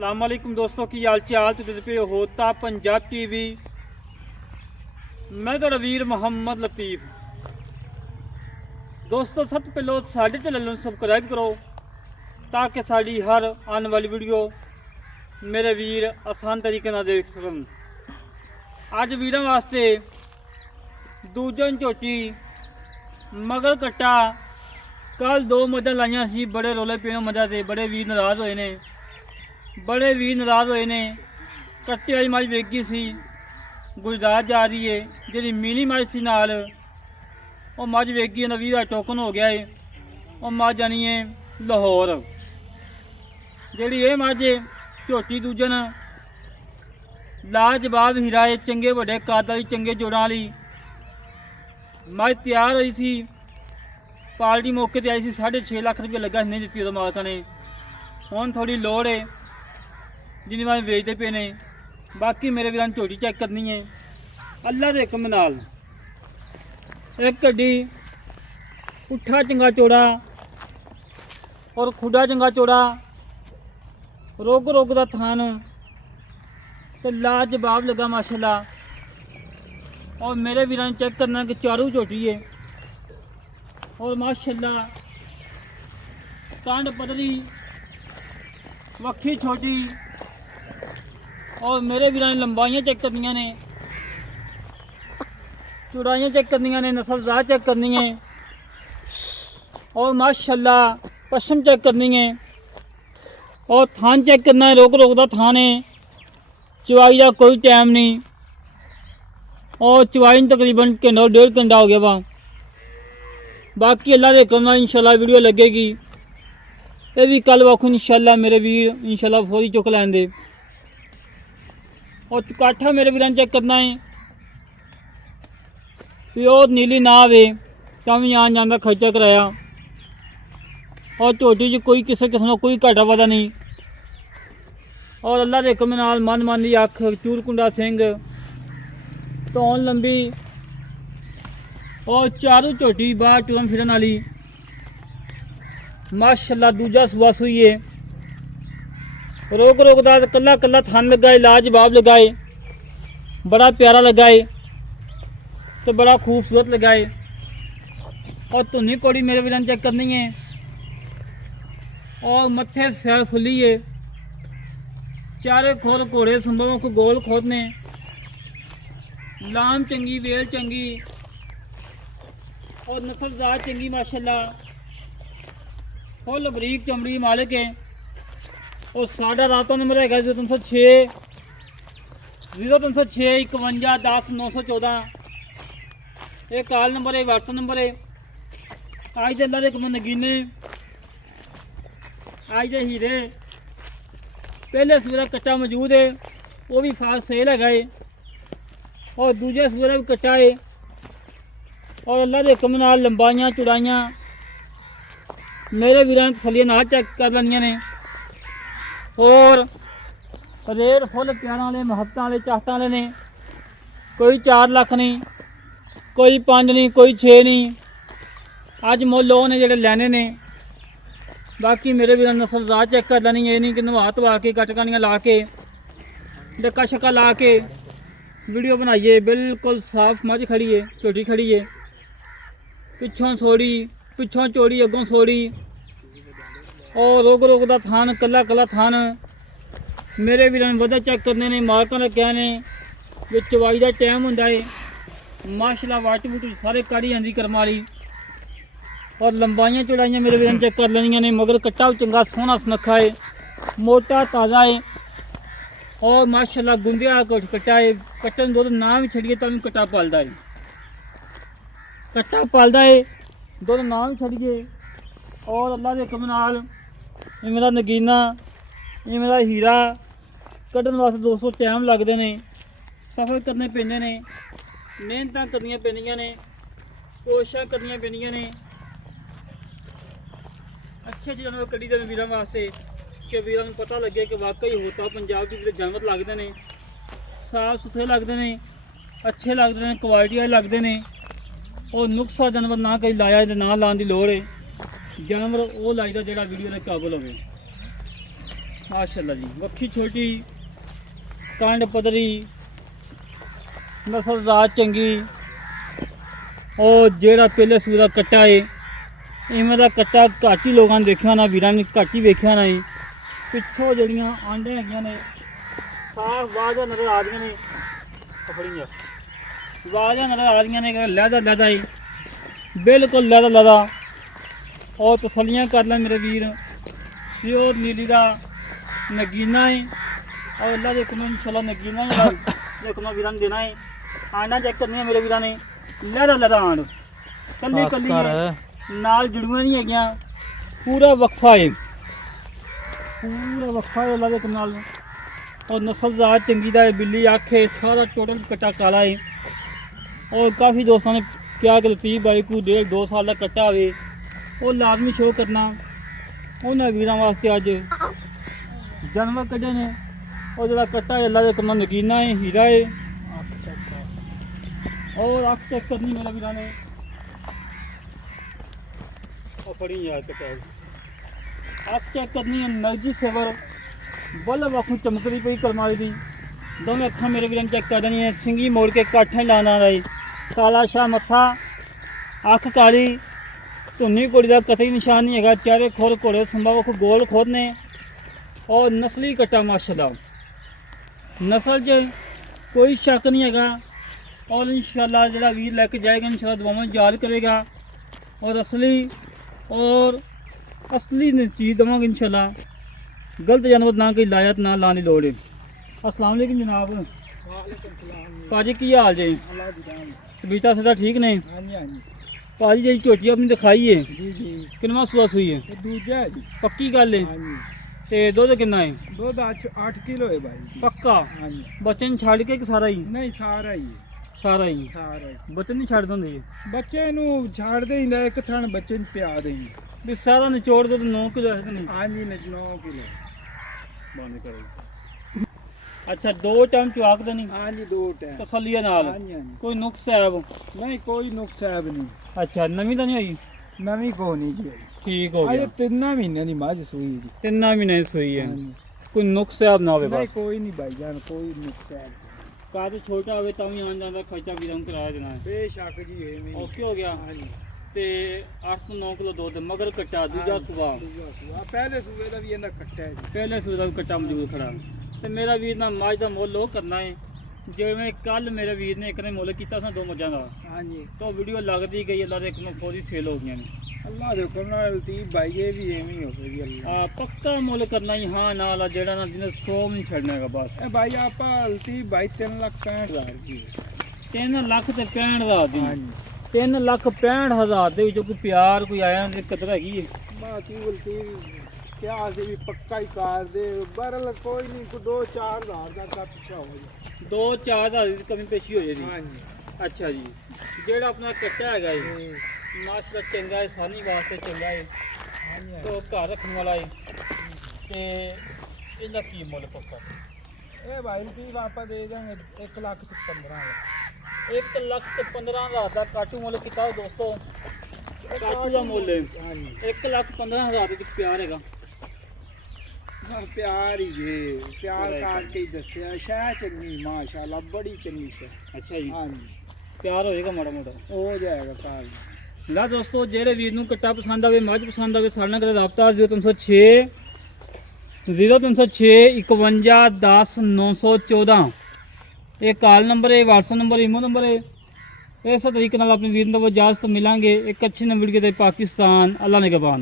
अस्सलाम वालेकुम दोस्तों की हाल चाल तुझे पे होता पंजाब टीवी। मैं तो रवीर मोहम्मद लतीफ़। दोस्तों सब तो पहले साढ़े चैनल ਨੂੰ सबसक्राइब करो ताकि साड़ी हर आने वाली वीडियो मेरे वीर आसान तरीके ਨਾਲ देख सकन। ਅੱਜ ਵੀਰਾਂ ਵਾਸਤੇ ਦੂਜਨ ਝੋਟੀ ਮਗਰ ਕੱਟਾ ਕੱਲ ਦੋ ਮੱਝਾਂ ਲਾਈਆਂ ਸੀ, ਬੜੇ ਰੋਲੇ ਪੀਣੋਂ ਮੱਝਾਂ ਤੇ ਬੜੇ ਵੀਰ ਨਾਰਾਜ਼ ਹੋਏ ਨੇ, बड़े भी नाराज़ होए ने। कट्टे वाली मझ वेगी सी गुजरात जा रही है, जी मिनी मझ सी नाल वो मझ वेगी ना 20 का टोकन हो गया है। वो मझ जानी है लाहौर। जी ये मझ झोटी दूजन लाजवाब हीरा है, चंगे बड़े कद वाली चंगे जोड़ां वाली मझ तैयार हुई सी। पार्टी मौके पर आई सी, 6.5 लाख रुपये लगा नहीं दी उस मालक ने। हुण थोड़ी लोड़ है जिन्हें मैं बेचते पे ने। बाकी मेरे वीरां झोटी चेक करनी है अल्लाह के हुक्म नाल। एक गड्डी पुट्ठा चंगा चौड़ा और खुडा चंगा चौड़ा, रोग रोग का थान तो लाजवाब लगा माशाल्लाह। और मेरे वीरां चेक करना कि चारू झोटी है और माशाल्लाह कांड पतली वक्खी छोटी। और मेरे वीरां लंबाइयां चेक करनियां ने, चौड़ाइयां चेक करनियां ने, नस्लदार चेक करनी है और माशाल्लाह पश्चिम चेक करनी है और थान चेक करना है। रोक रोक का थान है, चवाई का कोई टाइम नहीं और चवाई तकरीबन घंटा 1.5 घंटा हो गया वा। बाकी अल्लाह के हुक्म नाल इंशाल्लाह वीडियो लगेगी, ये भी कल वाखू इंशाल्लाह मेरे वीर इंशाल्लाह फौरी चुक लैन दे। और चुकाठा मेरे वीरां चेक करना है प्योर नीली ना आवे तो भी आन जान का खर्चा कराया। और झोटी च कोई किसी किस्म का कोई घाटा वादा नहीं। और अल्लाह के हुक्म नाल मन मन की अख, चूरकुंडा सिंह, धौन लंबी और चारू झोटी बाहर टुरन फिरन वाली माशाल्लाह। दूजा सुआ सुई है, रोक रोक का कला कला थान लगा है, लाजवाब लगा है, बड़ा प्यारा लगा है तो बड़ा खूबसूरत लगा है। और धुनी कौड़ी मेरे वीरां चेक करनी है और मत्थे सफेद फुली है, चारे खोर घोड़े संभव को गोल खोद ने, लाम चंगी, वेल चंगी और नस्लदार चंगी माशाल्लाह। फुल बरीक चमड़ी मालिक है। और साढ़ा राता नंबर है 0306 0306 51 10 914। ये कॉल नंबर है, व्हाट्सएप नंबर है। आज दे अल्लाह के नगीने, आज दे हीरे पहले सूरा कट्टा मौजूद है, वो भी फास्ट सेल है और दूजे सूरा भी कट्टा है। और अल्लाह के हुक्म नाल लंबाइयां चौड़ाइयां मेरे वीरां तसल्ली नाल चेक कर लैनियां ने। और रेट फुल प्यारा वाले, महत्ता वाले, चाहता वाले ने। कोई 4 लाख नहीं, कोई 5 नहीं, कोई 6 नहीं। अज मुल लोग ने जेडे लैने ने। बाकी मेरे वीरां नस्लदार चेक कर लैनी है, नहीं कि नवा धवा के कटकानियाँ ला के डक्का शक्का ला के वीडियो बनाइए। बिल्कुल साफ मझ खड़ी है, झोटी खड़ी है, पिछों सोड़ी, पिछों चौड़ी, अगों सोड़ी और रोग रोग का थान, कला कला थान। मेरे वीरां वधा चेक करने ने, मालकां ने कहने जो चवाई का टाइम होंदा है माशाल्लाह। वाट वूट सारे काढ़ी आंदी करम वाली। और लंबाइयां चौड़ाइयां मेरे वीरां चेक कर लैनियां ने। मगर कट्टा भी चंगा सोहना सुनखा है, मोटा ताज़ा है और माशाल्लाह गुंदे वाला कट्टा है। कट्टे नूं दुध ना भी छड़िए तो भी कट्टा पलदा है, कट्टा पलदा है, दुध ना भी छड़िए। और अल्लाह के हुक्म नाल ये मेरा नगीना, ये मेरा हीरा कढ़न वास्ते दोस्तों टाइम लगते हैं, सफ़र करने पैंदे ने, मेहनत करनियां पैंदियां ने, कोशिशां करनियां पैंदियां ने अच्छे जानवर कढ़ी दे वीरां वास्ते कि वीरां नूं पता लगे कि वाकई होता पंजाब के जो जानवर लगते हैं साफ सुथरे लगते हैं, अच्छे लगते हैं, क्वालिटी वाले लगते हैं। और नुकसा जानवर ना कहीं लाया ना लाने की लोड़ है। जानवर वो लाइदा जो वीडियो के काबल हो। माशाल्लाह जी। वक्खी छोटी, कांड पदरी, नस्ल रात चंगी। और जेड़ा पहले सूरा कट्टा है इवें दा कट्टा घट ही लोगों ने देखा ना, वीरां ने घट ही वेख्या ना। पिछों जड़ियाँ आंडें हैगियां ने साफ वाजा नज़र आ रही ने, अपनियां वाजा नज़र आ रही ने, लैदा लैदा ही बिल्कुल लैदा लैदा। और तसलियां कर लें मेरे वीर, प्योर नीली का नगीना है। और अल्लाह के हुक्म इंशाल्लाह नगीना हुक्म वीरां देना है। आंडा चेक करनी है मेरे वीरां ने, लैदा लैदा आंड कल्ली कल्ली है, नाल जुड़ियां नहीं हैगियां, पूरा वक्फा है, पूरा वक्फा है अल्लाह के हुक्म नाल। और नस्ल ज़ात चंगी दा है, बिल्ली अख है, सारा टोटल कट्टा काला है। और काफ़ी दोस्तों ने क्या कि लतीफ़ भाई को 1.5-2 साल का कट्टा हो वो लाजमी शो करना। उन्होंने वीरां वास्ते अज जानवर कड्ढे ने। और जरा कट्टा है अल्लाह के हुक्म नगीना है, हीरा है। और अख चेक करनी मेरा वीरां ने, और फड़ी यार कट्टा अख चेक करनी है, नरजी सेवर बल्ब अखों चमकदी पई करमाई दी। दोवें अखां मेरे वीरां चेक कर देनी है, सिंगी मोड़ के कट्ठ नहीं लाना रही, काला शाह मत्था, अख काली, धुनी घोड़ी का कतई निशान नहीं है, चारे खोर घोड़े संभा वख गोल खोर ने। और नस्ली कट्टा माशाल्लाह, नस्ल च कोई शक नहीं है। और इंशाल्लाह जो वीर लैके जाएगा इंशाल्लाह दुआवां याद करेगा। और असली और असली चीज़ देवांगे इंशाल्लाह, गलत जानवर ना कोई लाया ना लाने लोड़ है। अस्सलाम वालेकुम जनाब, भाजी की हाल जे? तबीयत सीधा ठीक ने? भाजी जी झोटी अपनी दिखाई है किनवा सुआ सुई है? दूजा है जी। पक्की गल है? ते दुध कितना है? दुध 8 किलो है भाई। पक्का? बच्चे छड़ के कि सारा ही? नहीं सारा ही सारा ही। सारा बच्चे नहीं छड़ देंगे? बच्चे नू छाड़ दे ही, एक थन बच्चे नू पिया दे भी सारा निचोड़ दो तो 9 किलो है कि नहीं? हाँ जी 9 किलो बंद करो। अच्छा 2 टाइम चुआक देनी? हाँ जी 2 टाइम तसलिया नाल? हाँ जी हाँ जी। कोई नुक्स है वो? नहीं कोई नुक्स है नहीं। अच्छा नवी तो नहीं हुई? नवी को नहीं जी। ठीक हो अजे गया। 3 महीने की मझ सूई जी। 3 महीने सुई है। हाँ जी। कोई नुक्स है ना हो? नहीं कोई नहीं भाईजान, कोई नुक्स है काद छोटा हो तो भी आन जान खर्चा भी हम कराया देना है। बेशक जी है नहीं। ओके हो गया। हाँ जी। ते 8 ਤੋਂ 9 किलो दूध मगर कट्टा दूजा सुबह पहले सूबे का भी इन्हें कट्टा है जी। पहले सूबे का कट्टा मौजूद खड़ा। ते मेरा वीर ना मझ का मुल वो करना है जिवें कल मेरे वीर ने एक ने मुल किया था 2 मझां का, हाँ जी। तो वीडियो लगती गई अल्लाह के हुक्म खोदी सेल हो गई। अल्लाह दे हुक्म नाल लतीफ भाई ये भी एवं ही हो गई अल्लाह। पक्का मुल करना ही हाँ नाल जेड़ा ना जिन्हें 100 नहीं छड़ना है बस। ए भाई आप लतीफ भाई 3,65,000 की 3 ਲੱਖ ਤੇ 65,000 ਦੀ। हाँ जी। 3,65,000 ਦੇ ਵਿੱਚੋਂ ਕੋਈ ਪਿਆਰ ਕੋਈ ਆਇਆ ਦੀ ਕਦਰ ਹੈਗੀ ਹੈ? बाकी लतीफ क्या से भी पक्का ही कार दे बरल कोई नहीं को 2-4 हज़ार का पीछा हो जाए। 2-4 ਹਜ਼ਾਰ ਦੀ ਕਮੀ ਪੇਸ਼ੀ ਹੋ ਜਾਏਗੀ। हाँ जी। ਅੱਛਾ ਜੀ, ਜਿਹੜਾ ਆਪਣਾ ਕੱਟਾ ਹੈਗਾ ਜੀ ਮਾਸ਼ਾਅੱਲਾ ਚੰਗਾ ਹੈ, ਸਾਨੀ ਵਾਸਤੇ ਚੰਗਾ ਹੈ, हाँ जी। ਤੋ ਘਰ ਰੱਖਣ ਵਾਲਾ ਹੈ। ਤੇ ਇਹਦਾ ਕੀ ਮੁੱਲ ਪੱਕਾ? ए भाई लतीफ आप दे देंगे 1,15,000। 1,15,000 ਦਾ ਕਾਟੂ ਮੁੱਲ ਕੀਤਾ ਹੈ ਦੋਸਤੋ। ਕਾਟੂ ਦਾ ਮੁੱਲ ਹੈ हाँ जी। 1,15,000 ਦੇ ਵਿੱਚ ਪਿਆਰ ਹੈਗਾ। प्यार ही जे प्यार करके ही दसिया शह चंगी माशाल्लाह बड़ी चंगी शह। ਅੱਛਾ ਜੀ, हाँ जी। ਪਿਆਰ ਹੋਏਗਾ ਮਾੜਾ ਮੋਟਾ हो जाएगा कार। ਲਾ ਦੋਸਤੋ, ਜਿਹੜੇ ਵੀਰ ਨੂੰ ਕੱਟਾ ਪਸੰਦ ਆਵੇ, ਮੱਝ ਪਸੰਦ ਆਵੇ, ਸਾਡੇ ਨਾਲ ਕਰੇ ਰਾਬਤਾ 0306 0306 51 10 914। ਇਹ ਕਾਲ ਨੰਬਰ ਹੈ, WhatsApp ਨੰਬਰ, ਈਮੋ ਨੰਬਰ ਹੈ। ਇਸੇ ਤਰੀਕੇ ਨਾਲ ਆਪਣੇ ਵੀਰ ਨੂੰ ਇਜਾਜ਼ਤ ਮਿਲਾਂਗੇ ਇੱਕ ਅੱਛੀ ਨਵੀਂ ਵੀਡੀਓ ਤੇ। ਪਾਕਿਸਤਾਨ ਅੱਲਾ ਨਿਗਹਬਾਨ।